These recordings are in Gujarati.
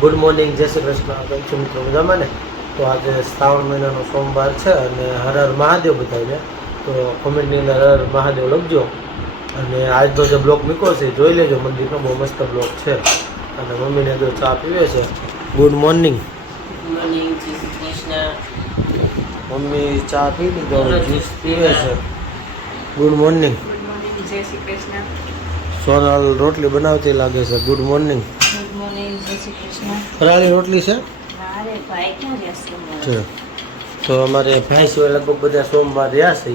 ગુડ મોર્નિંગ, જય શ્રી કૃષ્ણ. કેમ છો મિત્રો, મજામાં ને? તો આજે શ્રાવણ મહિનાનો સોમવાર છે અને હર હર મહાદેવ બધાને. તો કોમેન્ટની અંદર હર હર મહાદેવ લખજો. અને આજનો જે બ્લોગ મૂક્યો છે જોઈ લેજો, મંદિરનો બહુ મસ્ત બ્લોગ છે. અને મમ્મીને જો ચા પીવે છે. Good morning. મોર્નિંગ, જય શ્રી કૃષ્ણ. મમ્મી ચા પી લીધો, જ્યુસ પીવે છે. Good morning. ગુડ મોર્નિંગ, જય શ્રી કૃષ્ણ. સોનલ રોટલી બનાવતી લાગે છે. Good morning. ગુડ મોર્નિંગ, જય શ્રી કૃષ્ણ. ફરાળી રોટલી છે. અરે ભાઈ ક્યાં રહેશે? છે તો અમારે ભાઈ સિવાય લગભગ બધા સોમવાર રહ્યા છે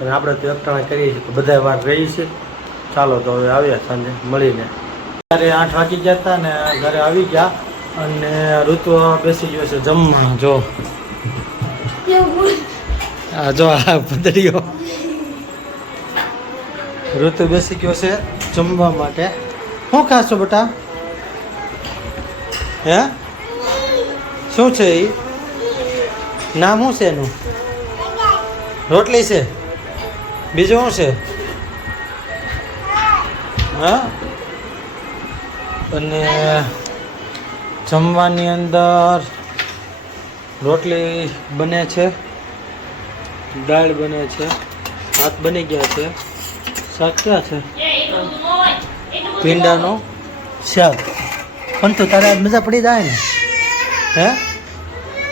અને આપણે તો એકટાણા કરીએ છીએ તો બધા વાર રહી છે. ચાલો તો હવે આવ્યા સાંજે મળીને. ત્યારે 8 વાગી ગયા હતા ને ઘરે આવી ગયા અને ઋતુ બેસી ગયો છે જમવા. જો આ જો આ પતરીઓ ઋતુ બેસી ગયો છે જમવા માટે. શું ખાશો બેટા? હે શું છે એ? નામ શું છે એનું? રોટલી છે. બીજું શું છે? હા. અને જમવાની અંદર રોટલી બને છે, દાળ બને છે, ભાત બની ગયા છે, શાક ક્યાં છે? ભીંડાનું શાક. પણ તો તારે આજ મજા પડી જાય ને? હે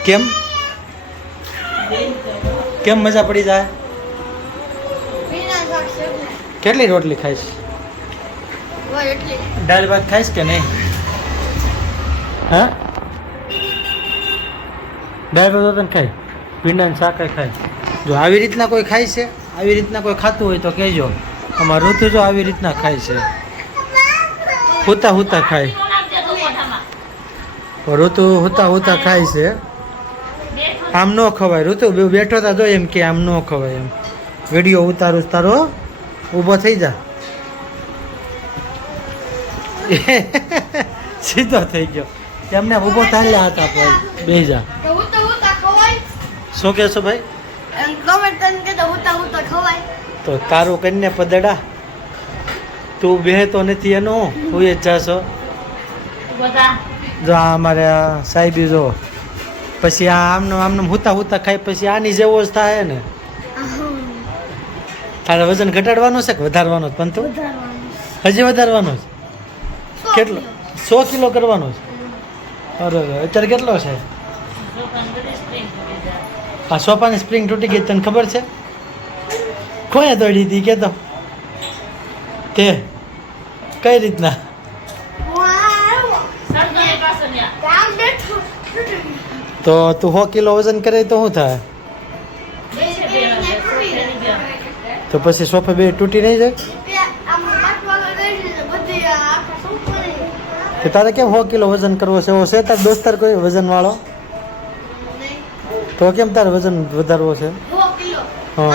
કેમ કેમ મજા પડી જાય? કેટલી રોટલી ખાઈશ? દાળ ભાત ખાઈશ કે નહીં? હા, દાળ ભાત તને ખાય, ભીંડાનું શાક ખાય. જો આવી રીતના કોઈ ખાય છે, આવી રીતના કોઈ ખાતું હોય તો કહેજો. અમારું ઋતુ જો આવી રીતના ખાય છે, હુતા હુતા ખાય. ઋતુ હુતા હુતા ખાય છે. આમ ન ખવાય. ઋતુ બેઠો તા જો એમ કે આમ ન ખવાય. એમ વિડીયો ઉતારું તારો ઊભો થઈ જા. સીધો થઈ ગયો. એમને ઊભો થાલ્યા હતા પણ બે જા. શું કહેશો ભાઈ? તો તારું કરીને પદડા તું બે તો નથી એનું હું જ જાશો. જો આ અમારે સાહેબી જો પછી આ આમનું આમનું હુતા હુતા ખાય પછી આની જેવો જ થાય ને. તારે વજન ઘટાડવાનું છે કે વધારવાનું? પણ તું હજી વધારવાનું છે. કેટલો? 100 કિલો કરવાનો છે. અરે અત્યારે કેટલો છે? આ સોફાની સ્પ્રિંગ તૂટી ગઈ, તને ખબર છે? કોને તોડી હતી કે? તો તે કઈ રીતના? તો તું 100 કિલો વજન કરે તો શું થાય? તો પછી સોફા બે તૂટી નહીં જાય? તો તારે કેમ 100 કિલો વજન કરવો છે? એવો છે તાર દોસ્તાર કોઈ વજન વાળો? તો કેમ તારે વજન વધારવો છે? હા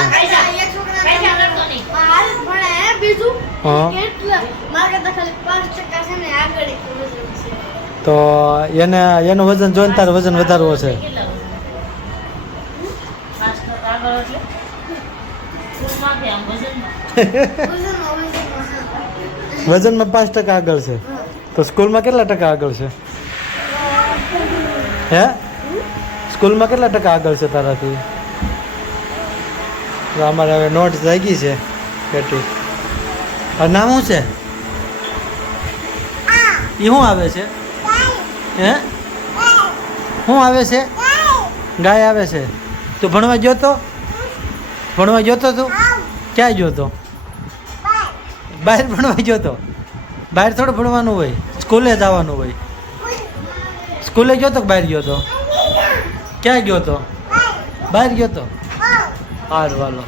હા. તો એનું વજન જોઈને તારે વજન વધારવો છે. વજનમાં 5% આગળ છે. તો સ્કૂલમાં કેટલા ટકા આગળ છે? હે સ્કૂલમાં કેટલા ટકા આગળ છે તારાથી? અમારે હવે નોટ જાગી છે બેટી. નામ શું છે? એ શું આવે છે? હે શું આવે છે? ગાય આવે છે. તું ભણવા ગયો તો? ભણવા ગયો તો તું? ક્યાં ગયો તો? બહાર ભણવા ગયો તો? બહાર થોડું ભણવાનું હોય, સ્કૂલે જવાનું હોય. સ્કૂલે ગયો તો કે બહાર ગયો તો? ક્યાં ગયો તો? બહાર ગયો તો? હાર વાલો.